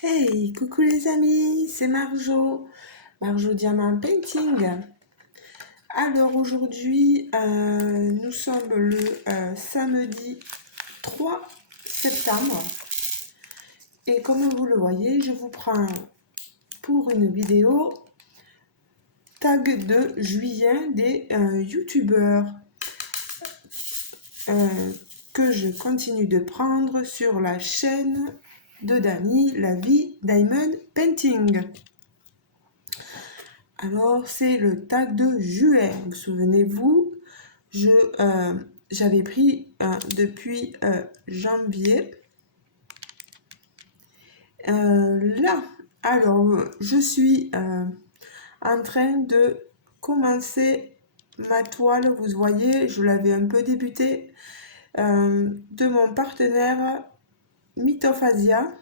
Hey, coucou les amis, c'est Marjo, Marjo Diamant Painting. Alors aujourd'hui, nous sommes le samedi 3 septembre et comme vous le voyez, je vous prends pour une vidéo tag de juillet des youtubeurs que je continue de prendre sur la chaîne de Dani, La Vie Diamond Painting. Alors, c'est le tag de juillet. Vous souvenez-vous, j'avais pris depuis janvier. Là, alors, je suis en train de commencer ma toile. Vous voyez, je l'avais un peu débuté de mon partenaire Mythophasia.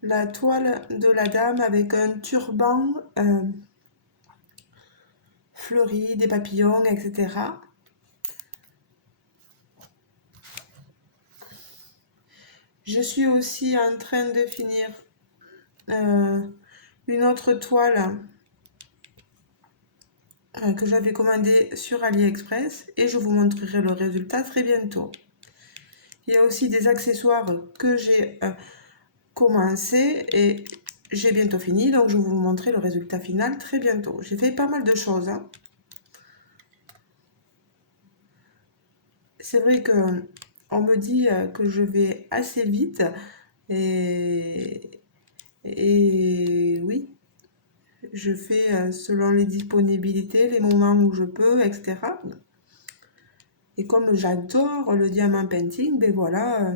La toile de la dame avec un turban fleuri, des papillons, etc. Je suis aussi en train de finir une autre toile que j'avais commandée sur AliExpress et je vous montrerai le résultat très bientôt. Il y a aussi des accessoires que j'ai commencé et j'ai bientôt fini, donc je vais vous montrer le résultat final très bientôt. J'ai fait pas mal de choses. Hein. C'est vrai que on me dit que je vais assez vite et oui, je fais selon les disponibilités, les moments où je peux, etc. Et comme j'adore le diamant painting, ben voilà,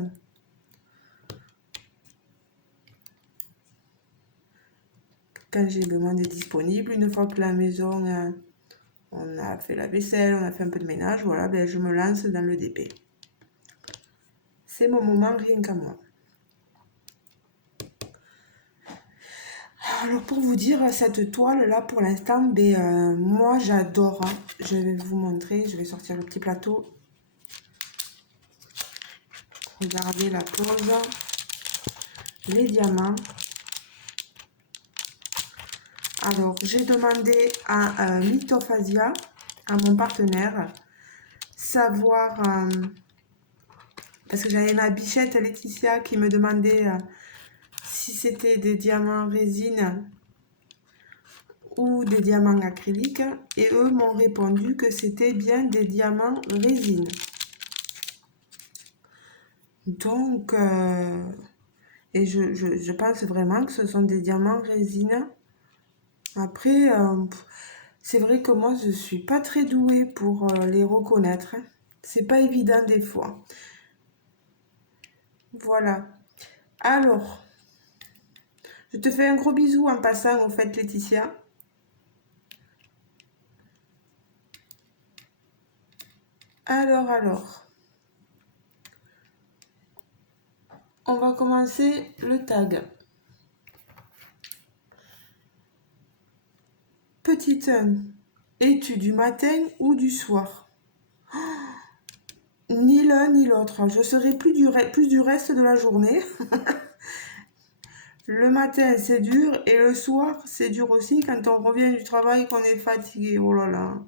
quand j'ai besoin d'être disponible, une fois que la maison, on a fait la vaisselle, on a fait un peu de ménage, voilà, ben je me lance dans le DP. C'est mon moment rien qu'à moi. Alors pour vous dire, cette toile là pour l'instant, ben, moi j'adore. Hein. Je vais vous montrer, je vais sortir le petit plateau. Regardez la pose, les diamants. Alors j'ai demandé à Mythophasia, à mon partenaire, savoir, parce que j'avais ma bichette Laetitia qui me demandait si c'était des diamants résine ou des diamants acryliques, et eux m'ont répondu que c'était bien des diamants résine. Donc, et je pense vraiment que ce sont des diamants résine. Après, c'est vrai que moi, je suis pas très douée pour les reconnaître. Hein. C'est pas évident des fois. Voilà. Alors, je te fais un gros bisou en passant, au fait, Laetitia. Alors, on va commencer le tag. Petite es-tu du matin ou du soir? Ni l'un ni l'autre. Je serai plus du reste de la journée. Le matin, c'est dur et le soir, c'est dur aussi quand on revient du travail, qu'on est fatigué. Oh là là.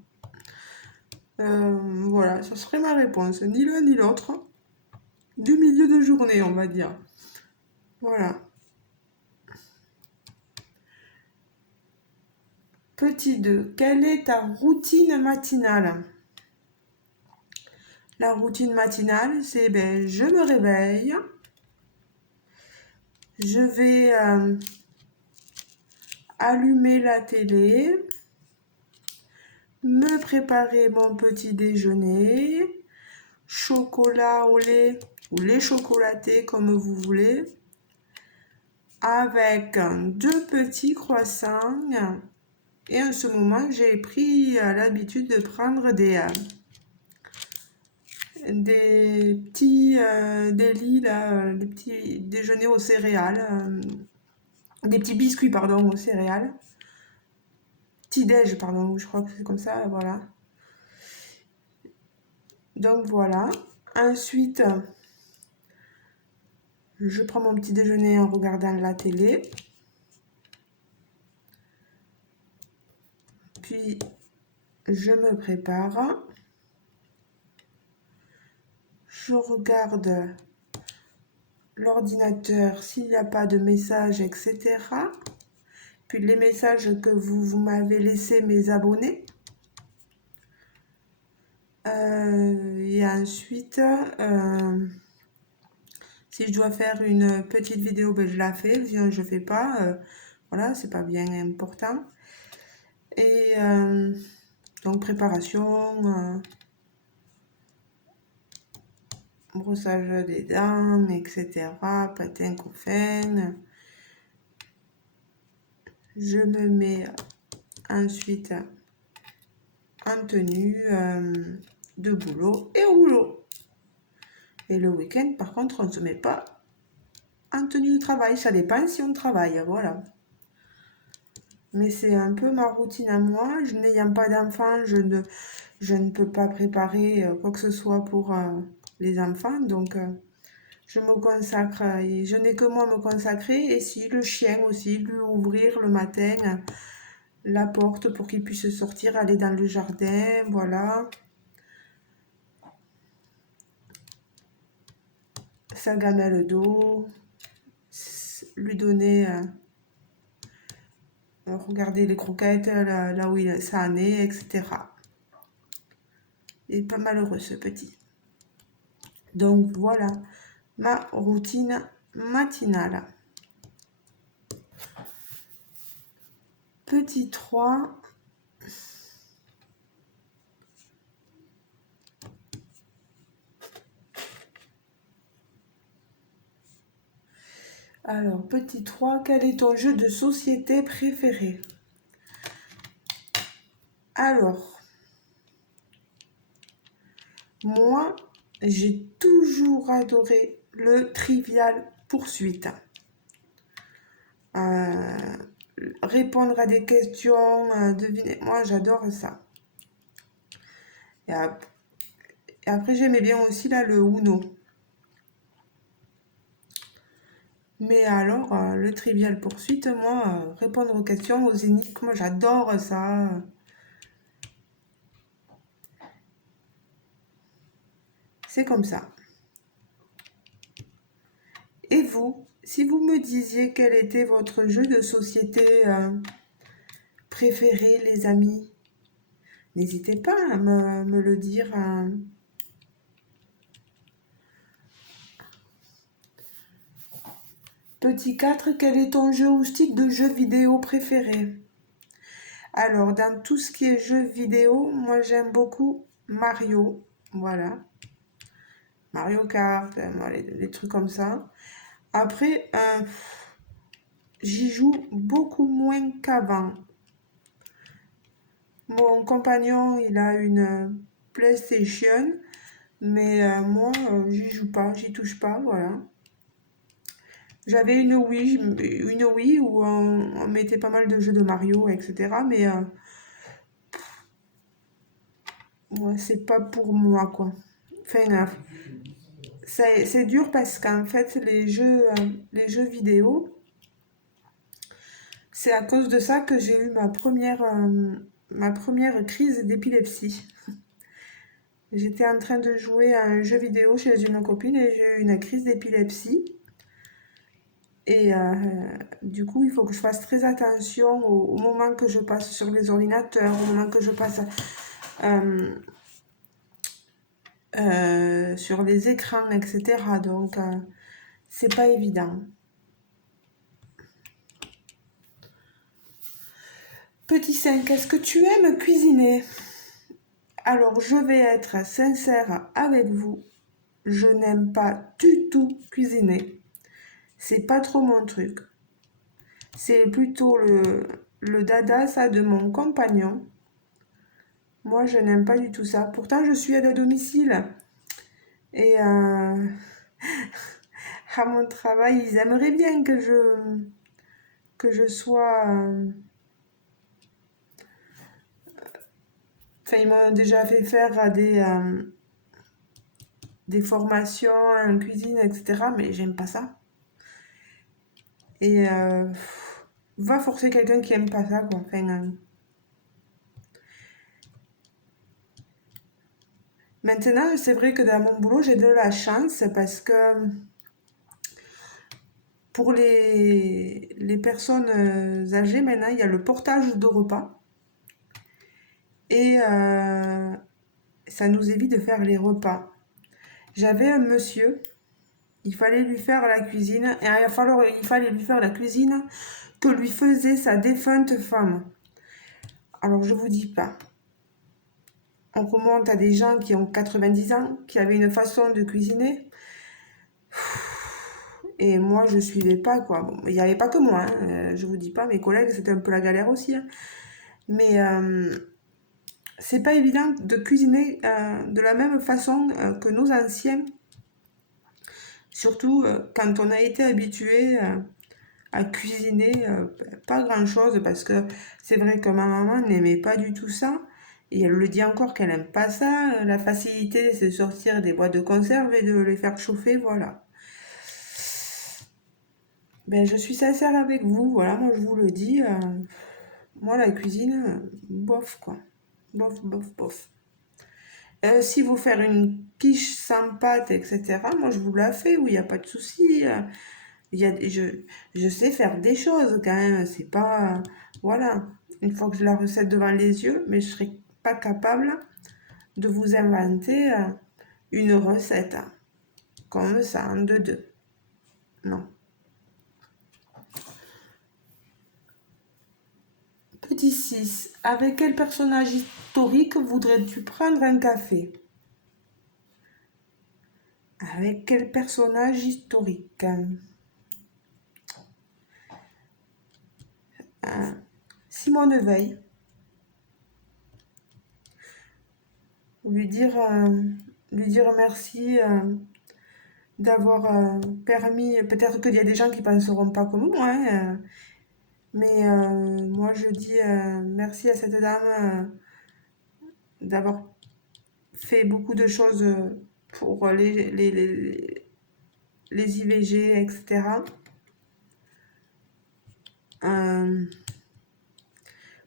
Voilà, ça serait ma réponse. Ni l'un ni l'autre. Du milieu de journée, on va dire. Voilà. Petit 2. Quelle est ta routine matinale? La routine matinale, c'est ben, je me réveille, je vais allumer la télé, me préparer mon petit déjeuner, chocolat au lait ou lait chocolaté comme vous voulez, avec deux petits croissants. Et en ce moment, j'ai pris l'habitude de prendre des petits délis, là, des petits déjeuners aux céréales, des petits biscuits, pardon, aux céréales. Petit-déj, pardon, je crois que c'est comme ça, voilà. Donc voilà. Ensuite, Je prends mon petit déjeuner en regardant la télé. Puis, je me prépare. Je regarde l'ordinateur s'il n'y a pas de messages, etc. Puis les messages que vous m'avez laissés, mes abonnés. Et ensuite, si je dois faire une petite vidéo, ben, je la fais. Sinon, je ne fais pas. Voilà, c'est pas bien important. Et donc, préparation, brossage des dents, etc. Patin couffaine. Je me mets ensuite en tenue de boulot et au boulot. Et le week-end, par contre, on ne se met pas en tenue de travail. Ça dépend si on travaille, voilà. Mais c'est un peu ma routine à moi. Je n'ayant pas d'enfants, je ne peux pas préparer quoi que ce soit pour les enfants. Donc, je me consacre et je n'ai que moi à me consacrer. Et si le chien aussi, lui ouvrir le matin la porte pour qu'il puisse sortir, aller dans le jardin, voilà. Sa gamelle d'eau, lui donner, regarder les croquettes, là où ça en est, etc. Il est pas malheureux ce petit. Donc voilà ma routine matinale. Petit 3. Alors, petit 3, quel est ton jeu de société préféré? Alors, moi, j'ai toujours adoré le Trivial Poursuite. Répondre à des questions, deviner, moi j'adore ça. Et après, j'aimais bien aussi là le Uno. Mais alors, le Trivial Poursuite, moi, répondre aux questions, aux énigmes, j'adore ça. C'est comme ça. Et vous, si vous me disiez quel était votre jeu de société préféré, les amis, n'hésitez pas à me le dire. Petit 4, quel est ton jeu ou style de jeu vidéo préféré? Alors, dans tout ce qui est jeux vidéo, moi j'aime beaucoup Mario. Voilà. Mario Kart, voilà, les trucs comme ça. Après, j'y joue beaucoup moins qu'avant. Mon compagnon, il a une PlayStation, mais moi, j'y joue pas, j'y touche pas, voilà. J'avais une Wii où on mettait pas mal de jeux de Mario, etc. Mais moi, c'est pas pour moi, quoi. Enfin, c'est dur parce qu'en fait, les jeux vidéo, c'est à cause de ça que j'ai eu ma première crise d'épilepsie. J'étais en train de jouer à un jeu vidéo chez une copine et j'ai eu une crise d'épilepsie. Et du coup, il faut que je fasse très attention au moment que je passe sur les ordinateurs, au moment que je passe euh, sur les écrans, etc. Donc, c'est pas évident. Petit 5, est-ce que tu aimes cuisiner? Alors, je vais être sincère avec vous. Je n'aime pas du tout cuisiner. C'est pas trop mon truc. C'est plutôt le dada, ça, de mon compagnon. Moi, je n'aime pas du tout ça. Pourtant, je suis aide à domicile. Et à mon travail, ils aimeraient bien que je sois... Enfin, ils m'ont déjà fait faire des formations en cuisine, etc. Mais j'aime pas ça. Et va forcer quelqu'un qui aime pas ça, quoi. Enfin, maintenant, c'est vrai que dans mon boulot, j'ai de la chance parce que pour les personnes âgées, maintenant, il y a le portage de repas. Et ça nous évite de faire les repas. J'avais un monsieur, il fallait lui faire la cuisine, et il fallait lui faire la cuisine que lui faisait sa défunte femme. Alors je vous dis pas, on remonte à des gens qui ont 90 ans, qui avaient une façon de cuisiner, et moi je suivais pas quoi. Bon, il n'y avait pas que moi, hein, je vous dis pas, mes collègues c'était un peu la galère aussi, hein. Mais c'est pas évident de cuisiner de la même façon que nos anciens, surtout quand on a été habitué à cuisiner pas grand chose, parce que c'est vrai que ma maman n'aimait pas du tout ça. Et elle le dit encore qu'elle aime pas ça. La facilité, c'est de sortir des boîtes de conserve et de les faire chauffer, voilà. Ben, je suis sincère avec vous, voilà, moi je vous le dis. Moi, la cuisine, bof, quoi. Bof, bof, bof. Si vous faire une quiche sans pâte, etc., moi je vous la fais, oui, il n'y a pas de souci. Il y a, je sais faire des choses quand même, c'est pas. Voilà, une fois que j'ai la recette devant les yeux, mais je serais pas capable de vous inventer une recette comme ça, en deux. Non. Petit 6. Avec quel personnage historique voudrais-tu prendre un café? Avec quel personnage historique? Simone Veil. Lui dire, euh, lui dire merci d'avoir permis. Peut-être qu'il y a des gens qui penseront pas comme moi, hein, mais moi je dis merci à cette dame d'avoir fait beaucoup de choses pour les IVG, etc. Euh,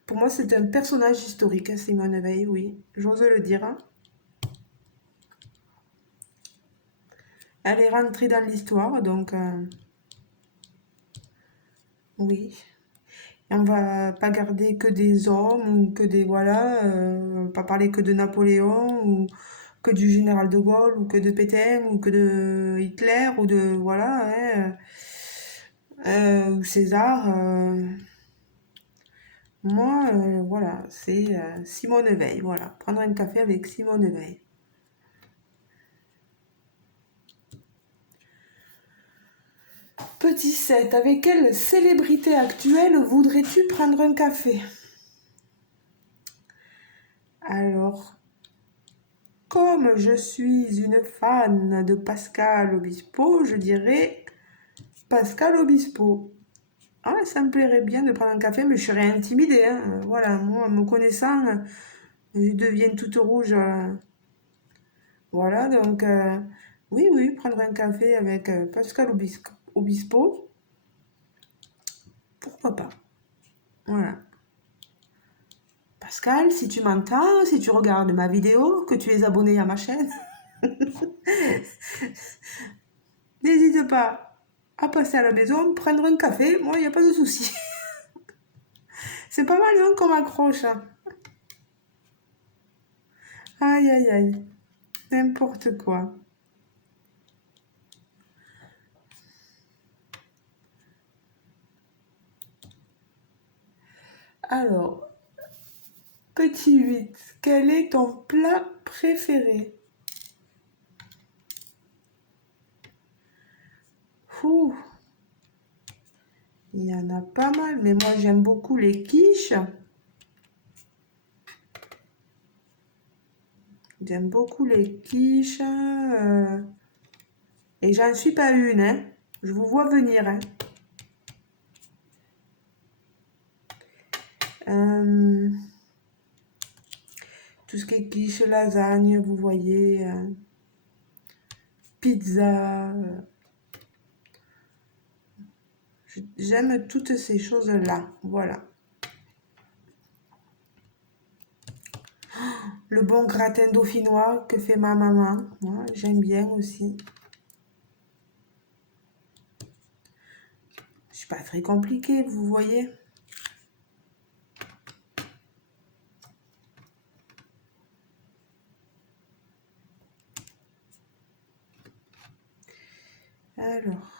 pour moi, c'est un personnage historique, hein, Simone Veil, oui, j'ose le dire, hein. Elle est rentrée dans l'histoire, donc oui. Et on va pas garder que des hommes ou que des voilà, on va pas parler que de Napoléon ou que du général de Gaulle ou que de Pétain ou que de Hitler ou de voilà, hein, ou César. Moi, voilà, c'est Simone Veil, voilà, prendre un café avec Simone Veil. Petit 7, avec quelle célébrité actuelle voudrais-tu prendre un café? Alors, comme je suis une fan de Pascal Obispo, je dirais Pascal Obispo. Ah, ça me plairait bien de prendre un café, mais je serais intimidée, hein. Voilà, moi, me connaissant, je deviens toute rouge. Voilà, donc, oui, oui, prendre un café avec Pascal Obispo, pourquoi pas. Voilà. Pascal, si tu m'entends, si tu regardes ma vidéo, que tu es abonné à ma chaîne, n'hésite pas à passer à la maison, prendre un café, moi, il n'y a pas de souci. C'est pas mal, hein, comme accroche, hein. Aïe, aïe, aïe, n'importe quoi. Alors, petit 8, quel est ton plat préféré? Ouh, il y en a pas mal, mais moi j'aime beaucoup les quiches. J'aime beaucoup les quiches. Et j'en suis pas une, hein. Je vous vois venir, hein. Euh, tout ce qui est quiche, lasagne, vous voyez, pizza, J'aime toutes ces choses-là. Voilà. Le bon gratin dauphinois que fait ma maman. Moi, j'aime bien aussi. C'est pas très compliqué, vous voyez. Alors.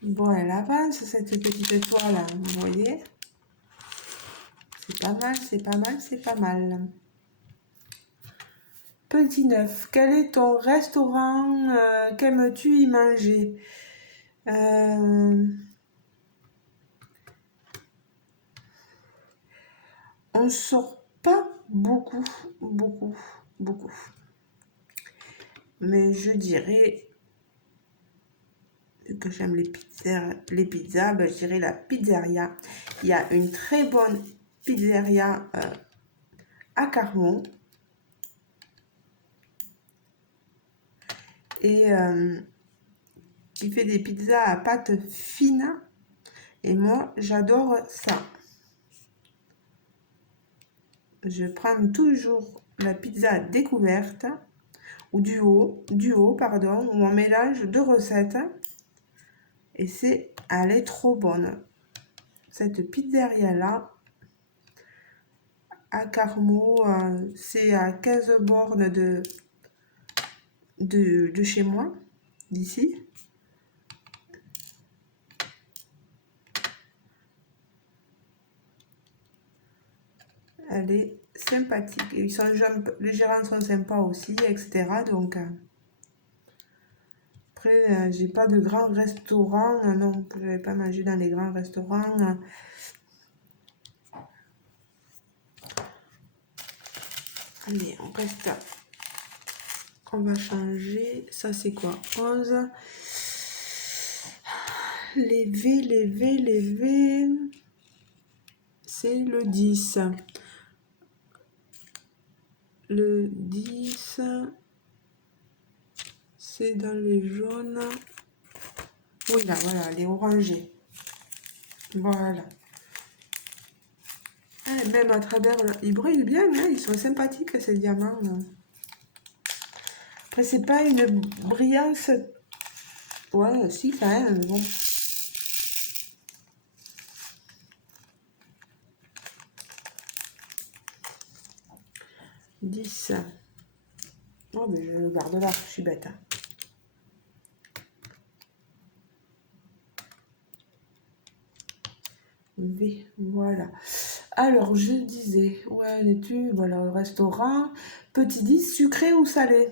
Bon, elle avance cette petite toile, vous voyez. C'est pas mal, c'est pas mal, c'est pas mal. Petit neuf, quel est ton restaurant qu'aimes-tu y manger? On sort pas beaucoup, beaucoup, beaucoup. Mais je dirais que j'aime les pizzas, ben, je dirais la pizzeria. Il y a une très bonne pizzeria à Carmont. Et qui fait des pizzas à pâte fine. Et moi, j'adore ça. Je prends toujours la pizza découverte ou du haut, pardon, où on mélange deux recettes. Et elle est trop bonne. Cette pizzeria-là, à Carmaux, c'est à 15 bornes de chez moi, d'ici. Elle est sympathique. Et les gérants sont sympas aussi, etc. Donc, après, j'ai pas de grands restaurants. Non, je vais pas manger dans les grands restaurants. Allez, on reste. On va changer. Ça, c'est quoi? 11. Les V. C'est le 10. Le 10, c'est dans les jaunes. Oui, là, voilà, les orangés. Voilà. Ah, même à travers, ils brillent bien, hein, ils sont sympathiques, ces diamants. Là. Après, c'est pas une brillance. Ouais, si, quand même, bon. « 10. Oh, mais je le garde là, je suis bête. Hein. V, voilà. Alors, je disais, où es-tu? Voilà, au restaurant. Petit 10, sucré ou salé?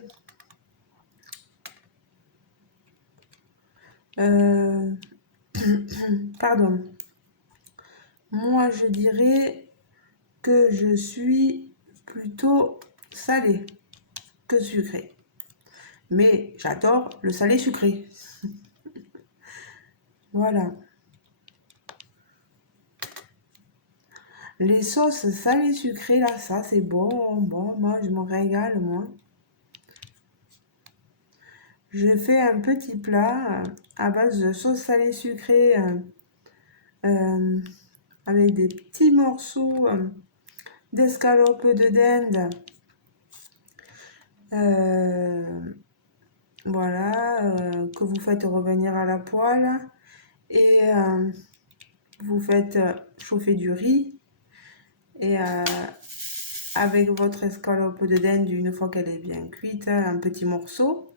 Pardon. Moi, je dirais que je suis plutôt salé que sucré. Mais j'adore le salé sucré. Voilà. Les sauces salées sucrées, là, ça, c'est bon. Bon, moi, je m'en régale, moi. Je fais un petit plat à base de sauce salée sucrée avec des petits morceaux d'escalope de dinde. Voilà, que vous faites revenir à la poêle. Et vous faites chauffer du riz. Et avec votre escalope de dinde, une fois qu'elle est bien cuite, un petit morceau,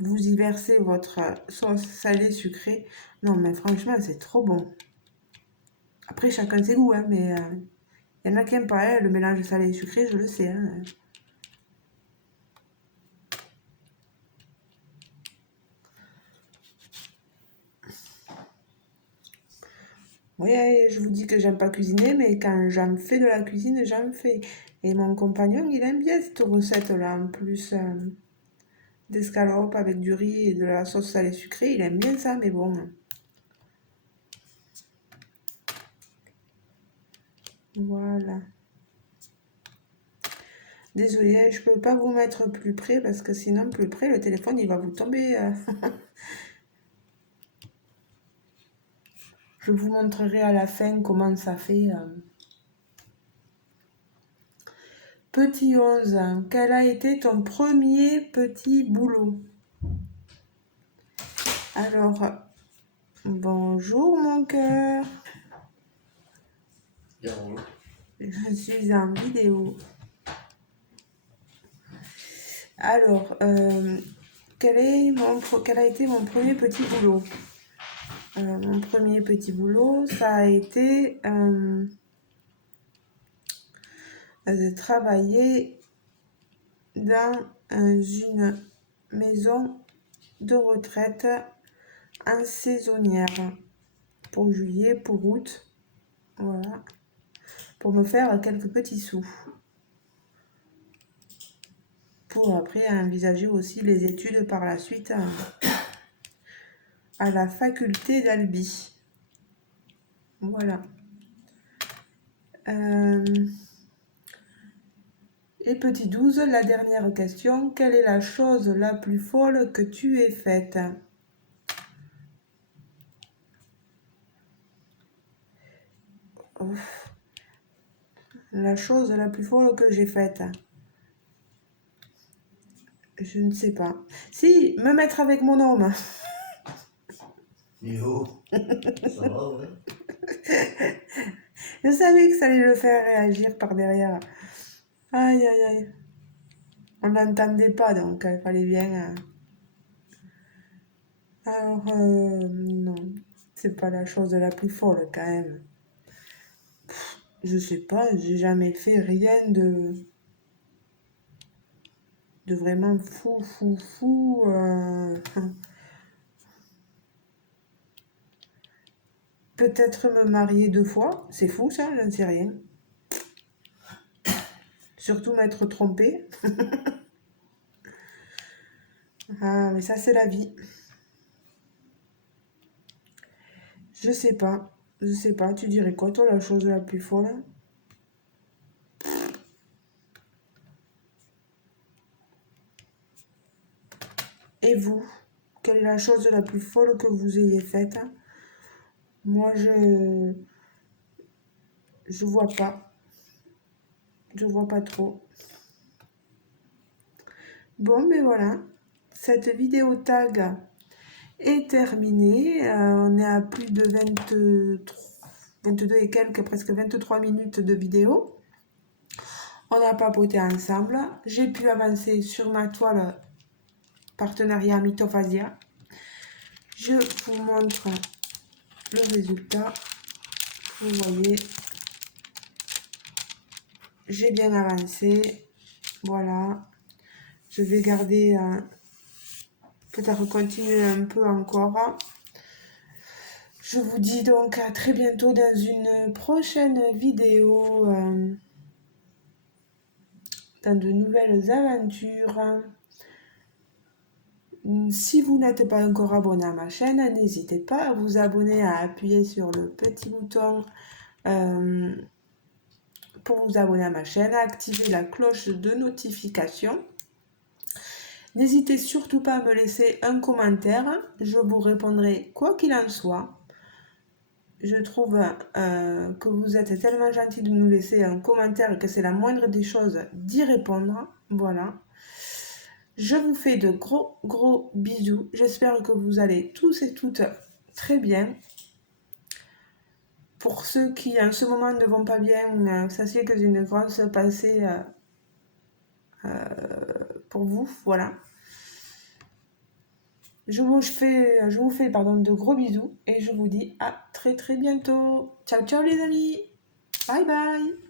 vous y versez votre sauce salée sucrée. Non, mais franchement, c'est trop bon. Après, chacun ses goûts, hein, mais il y en a qui n'aiment pas le mélange salé et sucré, je le sais. Hein. Oui, je vous dis que j'aime pas cuisiner, mais quand j'en fais de la cuisine, j'en fais. Et mon compagnon, il aime bien cette recette-là, en plus d'escalope avec du riz et de la sauce salée sucrée. Il aime bien ça, mais bon. Voilà. Désolée, je peux pas vous mettre plus près parce que sinon plus près le téléphone il va vous tomber. Je vous montrerai à la fin comment ça fait. Petit 11, quel a été ton premier petit boulot? Alors, bonjour mon cœur, Bien, bonjour. je suis en vidéo. Alors, quel a été mon premier petit boulot? Mon premier petit boulot, ça a été de travailler dans une maison de retraite en saisonnière pour juillet, pour août, voilà, pour me faire quelques petits sous. Pour après envisager aussi les études par la suite à la faculté d'Albi. Voilà. Et petit 12, la dernière question. Quelle est la chose la plus folle que tu aies faite? Ouf. La chose la plus folle que j'ai faite. Je ne sais pas. Si, me mettre avec mon homme. Yo, ça va, ouais? Je savais que ça allait le faire réagir par derrière. Aïe, aïe, aïe. On n'entendait pas, donc il fallait bien. Alors, non, c'est pas la chose la plus folle quand même. Je sais pas, j'ai jamais fait rien de vraiment fou, fou, fou. Peut-être me marier 2 fois, c'est fou ça, je ne sais rien. Surtout m'être trompée. Ah, mais ça c'est la vie. Je sais pas, je sais pas, tu dirais quoi toi la chose la plus folle? Et vous, quelle est la chose la plus folle que vous ayez faite? Moi je vois pas, je vois pas trop. Bon, mais voilà, cette vidéo tag est terminée. On est à plus de 22 et quelques, presque 23 minutes de vidéo. On a papoté ensemble. J'ai pu avancer sur ma toile partenariat Mythophasia. Je vous montre le résultat. Vous voyez, j'ai bien avancé. Voilà. Je vais garder, peut-être continuer un peu encore. Je vous dis donc à très bientôt dans une prochaine vidéo, dans de nouvelles aventures. Si vous n'êtes pas encore abonné à ma chaîne, n'hésitez pas à vous abonner, à appuyer sur le petit bouton pour vous abonner à ma chaîne, à activer la cloche de notification. N'hésitez surtout pas à me laisser un commentaire, je vous répondrai quoi qu'il en soit. Je trouve que vous êtes tellement gentil de nous laisser un commentaire que c'est la moindre des choses d'y répondre. Voilà. Je vous fais de gros bisous. J'espère que vous allez tous et toutes très bien. Pour ceux qui en ce moment ne vont pas bien, sachez que j'ai une grosse pensée pour vous. Voilà. Je vous fais de gros bisous et je vous dis à très bientôt. Ciao ciao les amis. Bye bye.